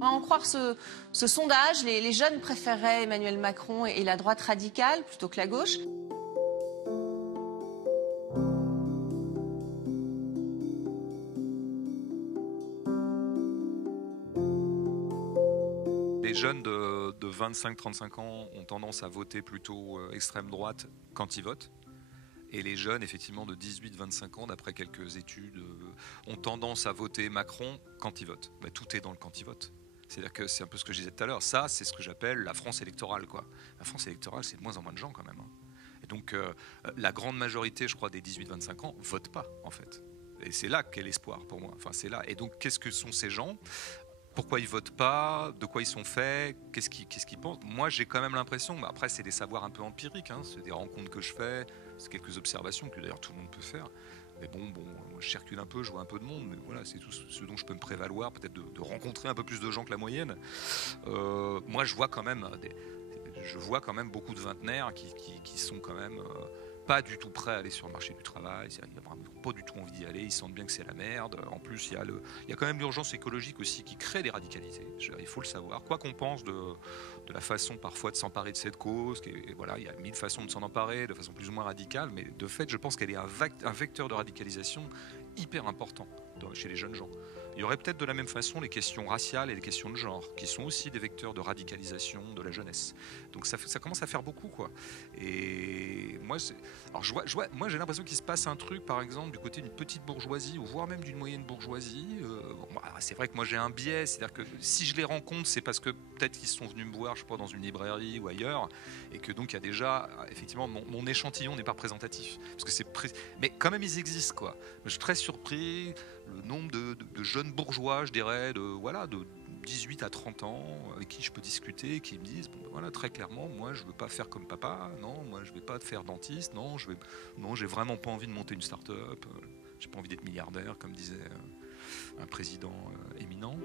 À en croire ce sondage, les jeunes préféreraient Emmanuel Macron et la droite radicale plutôt que la gauche. Les jeunes de 25-35 ans ont tendance à voter plutôt extrême droite quand ils votent. Et les jeunes, effectivement, de 18-25 ans, d'après quelques études, ont tendance à voter Macron quand ils votent. Bah, tout est dans le quand ils votent. C'est-à-dire que c'est un peu ce que je disais tout à l'heure. Ça, c'est ce que j'appelle la France électorale, quoi. La France électorale, c'est de moins en moins de gens, quand même. Et donc, la grande majorité, je crois, des 18-25 ans, votent pas, en fait. Et c'est là qu'est l'espoir, pour moi. Enfin, c'est là. Et donc, qu'est-ce que sont ces gens ? Pourquoi ils votent pas, de quoi ils sont faits, qu'est-ce qu'ils pensent. Moi, j'ai quand même l'impression, après c'est des savoirs un peu empiriques, c'est des rencontres que je fais, c'est quelques observations que d'ailleurs tout le monde peut faire. Mais bon, moi, je circule un peu, je vois un peu de monde, mais voilà, c'est tout ce dont je peux me prévaloir, peut-être de rencontrer un peu plus de gens que la moyenne. Moi, je vois quand même beaucoup de vingtenaires qui sont quand même pas du tout prêts à aller sur le marché du travail. Ils n'ont vraiment pas du tout envie d'y aller. Ils sentent bien que c'est la merde. En plus, il y a quand même l'urgence écologique aussi qui crée des radicalités. Il faut le savoir. Quoi qu'on pense de la façon parfois de s'emparer de cette cause, voilà, il y a mille façons de s'en emparer, de façon plus ou moins radicale, mais de fait, je pense qu'elle est un vecteur de radicalisation hyper important chez les jeunes gens. Il y aurait peut-être de la même façon les questions raciales et les questions de genre, qui sont aussi des vecteurs de radicalisation de la jeunesse. Donc ça commence à faire beaucoup, quoi. Et moi, moi j'ai l'impression qu'il se passe un truc, par exemple, du côté d'une petite bourgeoisie, ou voire même d'une moyenne bourgeoisie. C'est vrai que moi j'ai un biais, c'est-à-dire que si je les rencontre, c'est parce que peut-être qu'ils sont venus me voir, je sais pas, dans une librairie ou ailleurs, et que donc il y a déjà, effectivement, mon échantillon n'est pas représentatif. Parce que mais quand même ils existent, quoi. Je suis très surpris le nombre de jeunes bourgeois, je dirais, de 18 à 30 ans, avec qui je peux discuter, qui me disent, voilà, très clairement, moi je veux pas faire comme papa, non, moi je vais pas faire dentiste, non, j'ai vraiment pas envie de monter une start-up, j'ai pas envie d'être milliardaire, comme disait un président éminent.